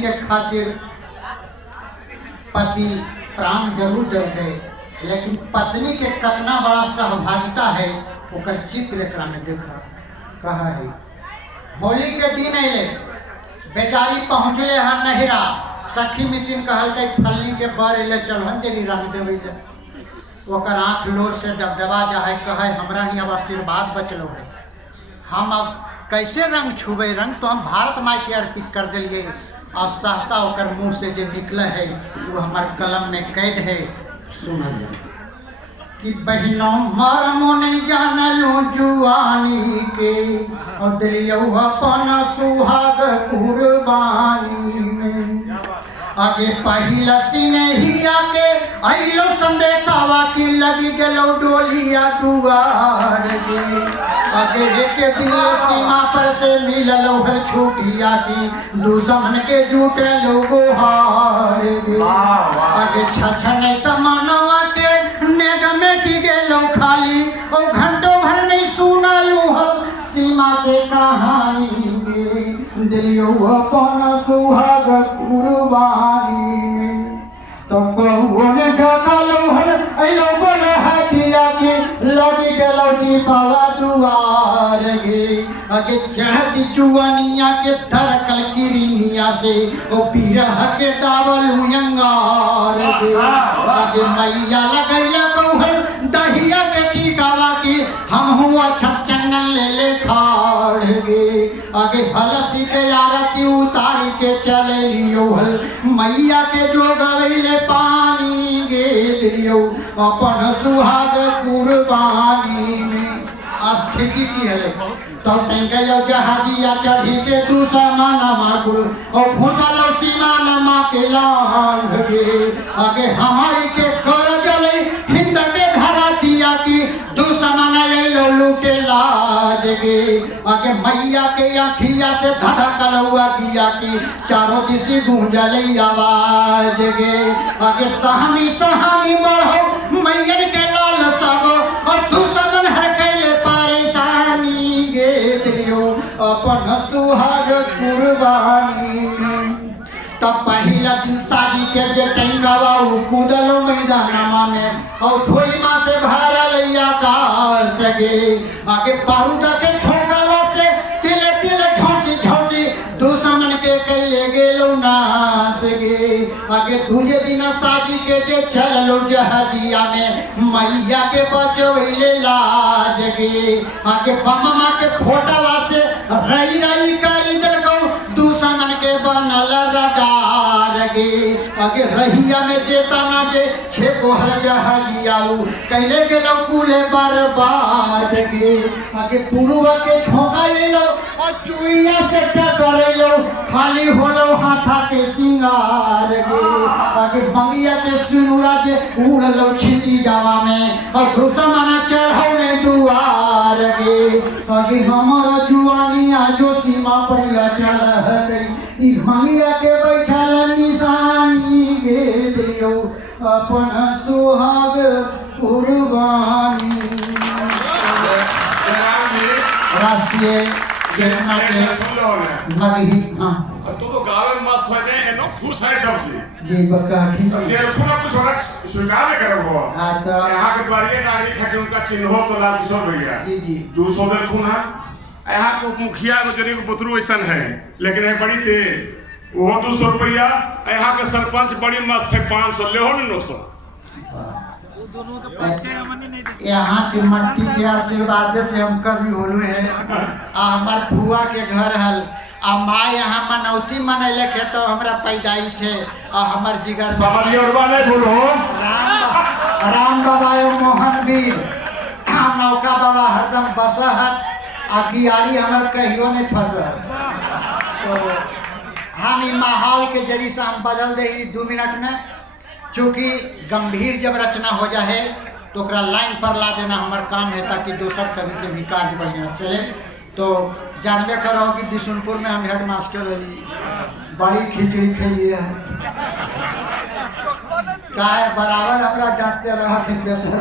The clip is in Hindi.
के खातिर पति प्राण जरूर दे गए, लेकिन पत्नी के कितना बड़ा सहभागिता है ओकर चित्र एकरा में देखा कहा है। होली के दिन अले बेचारी पहुँचले है नहिरा, सखी मितिन कहल के फलनी के बर अले चलहन के रंग देवे से ओकर आँख लोर से डबडबा जा है, कहे हमरा ही अब आशीर्वाद बचलो है, हम अब कैसे रंग छुबे, रंग तो हम भारत माई के अर्पित कर दिलिए। और सहसा होकर मुँह से जो निकला है वो हमारे कलम में कैद है। सुनल कि बहनों मरमो नहीं जानलो जुआनी के और दिलियो अपन सुहाग कुर्बानी में। आगे पहिला सिने ही आके आइलो संदेशावा की लगी गलो डोलिया दुआर गे। आगे एक दिल सीमा पर से मिललो हर छूटिया की दुश्मन के झूठे लोगो हार गे। आगे छछने तमनवा के नेग में टिके लो खाली और घंटों भर नहीं सुना लू हम सीमा के कहानी गे। दिलियो अपन सुहाग कुर्बानी में तो कहुओ ने ढकालो हर ऐलो बोले हटिया के लगी गलो दीपावा दुआर गे। आगे चढ़ती चुअनिया के धरकल किरिनिया से ओ बिरह के दावल उयंगार गे। आगे मैया लगैला गौहर दहिया के टीकावा की हम हुआ छचनन ले ले खाड़ गे। आगे हलसी के आरती उतारी के चले लियो हल मैया के जो गवैले पानी गे। दिलियो अपन सुहाग कुर्बानी में स्थिति की है तो टेंगयो जहाजिया चढ़ी के दुश्मन मागुल और फुसलो सीमान माँ के लांग गे। आगे हमारी के कर गले हिंद के धरातिया की दुश्मन अलो लूटे लाज गे। आगे मैया के अखिया से धड़कल हुआ किया की चारों दिशी गूंजल आवाज गे। आगे सहामी सहामी बढ़ो मैया के लाल सागो और दुश्मन है कैले परेशानी गे। दिलियो अपन सुहाग कुर्बानी तब पहला दिन शादी के जे टेंगावा कूदलो मैदानमा में और धोई माँ से भरल आकाश गे। आगे बारूद के छोकवा से तिले तिले झोंसी झोंसी दुश्मन के कैले गेलो नाश गे। आगे दूजे दिन शादी के जे चललो जहाजिया में मैया के बचवैले लाज गे। आगे बममा के फोटवा से रई रई कर इधर गो दुश्मन के बनल रडार गे। आगे रहिया में जेता ना जे छे कोहर जहाजियाऊ कैले गेलो कुले बर्बाद गे। आगे पूर्व के झोंका लेलो और चुइया से टकरेलो खाली होलो हाथा के सिंगार गे। आगे बंगिया के सुनुरा जे उड़लो छिटी जावा में और दुश्मन चढ़ो ने दुआर गे। आगे हमारा जुआनी आजो सीमा पर चढ़ गई ई भंगिया के बैठल निशानी गे। दिलियो अपन सुहाग कुर्बानी। राष्ट्रीय जमुना के मगही हाँ तो गावे मस्त होय ने एनो खुश है सब्जी जी बका की तेरे को ना कुछ और स्वीकार नहीं करब हो। हां तो यहां के द्वारिये नागरिक है कि उनका चिन्ह हो तो लाल किशोर भैया जी जी 200 दल खूना यहाँ को मुखिया को जरी को पुत्रु ऐसन है लेकिन है बड़ी तेज वो 200 रुपया। यहाँ के सरपंच बड़ी मस्त है 500 ले हो 900 यहाँ की मट्टी के आशीर्वाद से हम कभी होलू है। हमार फुआ के घर हल आ माँ यहाँ मनौती मनैले के तो हमरा पैदाइश है और हमार जिगर समझिए और नहीं बोलो राम बाबा मोहन वीर नौका बाबा हरदम बसहत आ गियारी हमार कहियो नहीं फंसत। तो हम ई माहौल के जरिए से हम बदल दे 2 मिनट में, चूँकि गंभीर जब रचना हो जाए तो लाइन पर ला देना हमारा काम है ताकि दोसर कवि के भी कार्य बढ़िया चले। तो जानबे करो कि बिशुनपुर में हम हेड मास्टर बड़ी खिचड़ी खेलिए का बराबर हमारा डांटते रहा कि बेसर